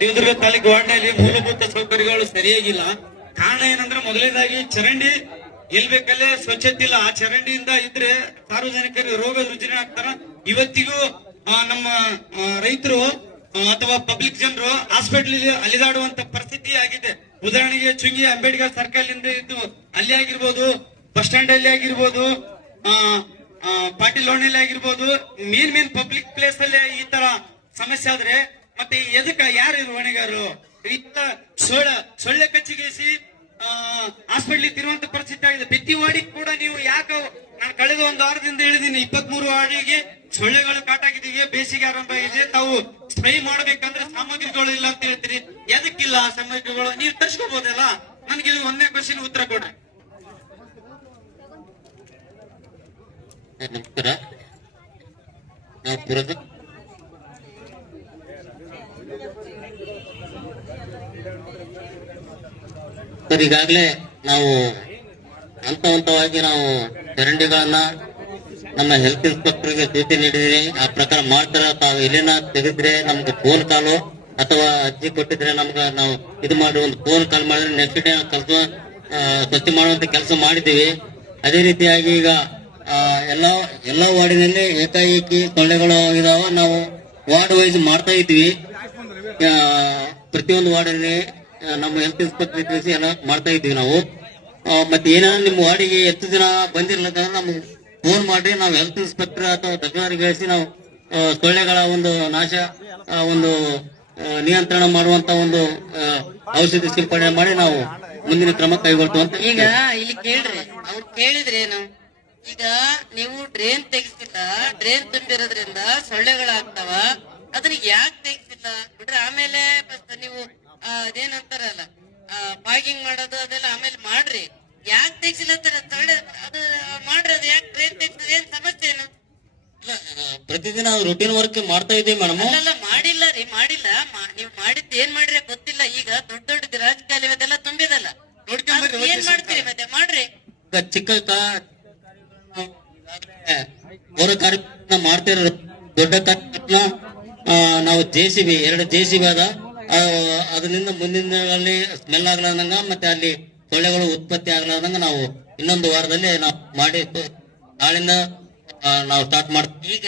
ದೇವದುರ್ಗ ತಾಲೂಕು ವಾರ್ಡ್ನಲ್ಲಿ ಮೂಲಭೂತ ಸೌಕರ್ಯಗಳು ಸರಿಯಾಗಿಲ್ಲ. ಕಾರಣ ಏನಂದ್ರೆ ಮೊದಲನೇದಾಗಿ ಚರಂಡಿ ಎಲ್ ಬೇಕಲ್ಲೇ ಸ್ವಚ್ಛತೆ ಇಲ್ಲ. ಆ ಚರಂಡಿಯಿಂದ ಇದ್ರೆ ಸಾರ್ವಜನಿಕರಿಗೆ ರೋಗ ರುಜಿನ ಆಗ್ತಾರ. ಇವತ್ತಿಗೂ ನಮ್ಮ ರೈತರು ಅಥವಾ ಪಬ್ಲಿಕ್ ಜನರು ಹಾಸ್ಪಿಟಲ್ ಅಲಿದಾಡುವಂತ ಪರಿಸ್ಥಿತಿ ಆಗಿದೆ. ಉದಾಹರಣೆಗೆ ಚುಂಗಿ ಅಂಬೇಡ್ಕರ್ ಸರ್ಕಲ್ ಇಂದ ಇದ್ದು ಅಲ್ಲಿ ಆಗಿರ್ಬೋದು, ಬಸ್ ಸ್ಟ್ಯಾಂಡ್ ಅಲ್ಲಿ ಆಗಿರ್ಬೋದು, ಪಾಟೀಲ್ ಲೋಣಲ್ಲಿ ಆಗಿರ್ಬೋದು, ಮೇನ್ ಪಬ್ಲಿಕ್ ಪ್ಲೇಸ್ ಅಲ್ಲಿ ಈ ತರ ಸಮಸ್ಯೆ ಆದ್ರೆ ಮತ್ತೆ ಎದಕ್ಕ ಯಾರು ಇರು ಹೊಣೆಗಾರರು? ಸೊಳ್ಳೆ ಕಚ್ಚಿಗೇಸಿ ಹಾಸ್ಪಿಟ್ಲಿಗೆ ತಿರುವಂತ ಪರಿಸ್ಥಿತಿ ಆಗಿದೆ. ಪ್ರತಿ ವಾರ್ಡಿಗೆ ಕೂಡ ನೀವು ಯಾಕೆ ನಾನು ಕಳೆದ ಒಂದು ವಾರದಿಂದ ಹೇಳಿದೀನಿ, 23 ವಾರ್ಡಿಗೆ ಸೊಳ್ಳೆಗಳು ಕಾಟಾಗಿದ್ದೀವಿ. ಬೇಸಿಗೆ ಆರಂಭ ಆಗಿದೆ. ತಾವು ಸ್ಪ್ರೇ ಮಾಡ್ಬೇಕಂದ್ರೆ ಸಾಮಗ್ರಿಗಳು ಇಲ್ಲ ಅಂತ ಹೇಳ್ತೀರಿ. ಎದಕ್ಕಿಲ್ಲ ಆ ಸಾಮಗ್ರಿಗಳು? ನೀವು ತರ್ಸ್ಕೋಬಹುದಲ್ಲ. ನನ್ಗೆ ಇದು ಒಂದೇ ಕ್ವಶನ್ ಉತ್ತರ ಕೊಡ್ರಿ. ನಮಸ್ಕಾರ. ನಾವು ಸರ್ ಈಗಾಗಲೇ ನಾವು ಹಂತವಾಗಿ ನಾವು ಚರಂಡಿಗಳನ್ನ ನಮ್ಮ ಹೆಲ್ತ್ ಇನ್ಸ್ಪೆಕ್ಟರ್ಗೆ ಸೂಚನೆ ನೀಡಿದೀನಿ. ಆ ಪ್ರಕಾರ ಮಾಡ್ತಾರ. ತಾವು ಎಲ್ಲಿನ ತೆಗೆದ್ರೆ ನಮ್ಗೆ ಫೋನ್ ಕಾಲು ಅಥವಾ ಅರ್ಜಿ ಕೊಟ್ಟಿದ್ರೆ ನಮ್ಗೆ ನಾವು ಇದು ಮಾಡಿ ಒಂದು ಫೋನ್ ಕಾಲ್ ಮಾಡಿದ್ರೆ ನೆಕ್ಸ್ಟ್ ಡೇ ಕೆಲಸ ಸ್ವಚ್ಛ ಮಾಡುವಂತ ಕೆಲಸ ಮಾಡಿದ್ದೀವಿ. ಅದೇ ರೀತಿಯಾಗಿ ಈಗ ಎಲ್ಲ ವಾರ್ಡಿನಲ್ಲಿ ಏಕಾಏಕಿ ಸೊಳ್ಳೆಗಳು ಇದಾವ. ನಾವು ವಾರ್ಡ್ ವೈಸ್ ಮಾಡ್ತಾ ಇದ್ವಿ. ಪ್ರತಿಯೊಂದು ವಾರ್ಡಲ್ಲಿ ನಮ್ಮ ಹೆಲ್ತ್ ಇನ್ಸ್ಪೆಕ್ಟರ್ ತಿಳಿಸಿ ಎಲ್ಲ ಮಾಡ್ತಾ ಇದ್ವಿ ನಾವು. ಮತ್ತೆ ಏನಾದ್ರು ನಿಮ್ಮ ವಾರ್ಡಿಗೆ ಎಷ್ಟು ದಿನ ಬಂದಿರ್ಲಕ್ಕಂದ್ರೆ ನಮ್ಗೆ ಫೋನ್ ಮಾಡಿ ನಾವು ಹೆಲ್ತ್ ಇನ್ಸ್ಪೆಕ್ಟರ್ ಅಥವಾ ತಜ್ಞರಿಗೆ ಹೇಳಿಸಿ ನಾವು ಸೊಳ್ಳೆಗಳ ಒಂದು ನಾಶ ಒಂದು ನಿಯಂತ್ರಣ ಮಾಡುವಂತ ಒಂದು ಔಷಧಿ ಸಿಂಪಡಣೆ ಮಾಡಿ ನಾವು ಮುಂದಿನ ಕ್ರಮ ಕೈಗೊಳ್ತೀವಿ ಅಂತ. ಈಗ ಇಲ್ಲಿ ಕೇಳ್ರಿ, ಅವ್ರು ಕೇಳಿದ್ರೇನು? ಈಗ ನೀವು ಡ್ರೈನ್ ತೆಗಿಸಿಲ್ಲ, ಡ್ರೈನ್ ತುಂಬಿರೋದ್ರಿಂದ ಸೊಳ್ಳೆಗಳಾಗ್ತಾವ. ಅದನ್ನ ಯಾಕೆ ತೆಗಿಸಿಲ್ಲ ಬಿಡ್ರಿ. ಆಮೇಲೆ ನೀವು ಅದೇನಂತಾರಲ್ಲ ಪಾಗಿಂಗ್ ಮಾಡೋದು ಅದೆಲ್ಲ ಆಮೇಲೆ ಮಾಡ್ರಿ. ಯಾಕೆ ತೆಗಿಸಿಲ್ಲ ಅಂತಾರ ಸೊಳ್ಳೆ ಅದು ಮಾಡ್ರಿ. ಅದು ಯಾಕೆ ಡ್ರೈನ್ ತೆಗಿಸಿದ ಏನ್ ಸಮಸ್ಯೆ ಏನು? ಪ್ರತಿದಿನ ರೂಟೀನ್ ವರ್ಕ್ ಮಾಡ್ತಾ ಇದೀವಿ ಮೇಡಮ್. ಅಲ್ಲ ಮಾಡಿಲ್ಲ ರೀ, ಮಾಡಿಲ್ಲ. ನೀವು ಮಾಡಿದ್ದು ಏನ್ ಮಾಡ್ರಿ ಗೊತ್ತಿಲ್ಲ. ಈಗ ದೊಡ್ಡ ರಾಜಕಾಲಿ ಅದೆಲ್ಲ ತುಂಬಿದಲ್ಲ, ಏನ್ ಮಾಡ್ತೀರಿ ಮತ್ತೆ? ಮಾಡ್ರಿ. ಚಿಕ್ಕ ಪೌರ ಕಾರ್ಯಕ್ರಮ ಮಾಡ್ತಾ ಇರೋ ದೊಡ್ಡ ಕಾರ್ಯಕ್ರಮ ನಾವು JCB 2 JCB ಅದ. ಅದರಿಂದ ಮುಂದಿನ ದಿನಗಳಲ್ಲಿ ಸ್ಮೆಲ್ ಆಗ್ಲಾರ್ದಂಗ ಮತ್ತೆ ಅಲ್ಲಿ ಸೊಳ್ಳೆಗಳು ಉತ್ಪತ್ತಿ ಆಗ್ಲಾರ್ದಂಗ ನಾವು ಇನ್ನೊಂದು ವಾರದಲ್ಲಿ ನಾವು ಮಾಡಿ ನಾಳಿಂದ ನಾವು ಸ್ಟಾರ್ಟ್ ಮಾಡ್ತೀವಿ. ಈಗ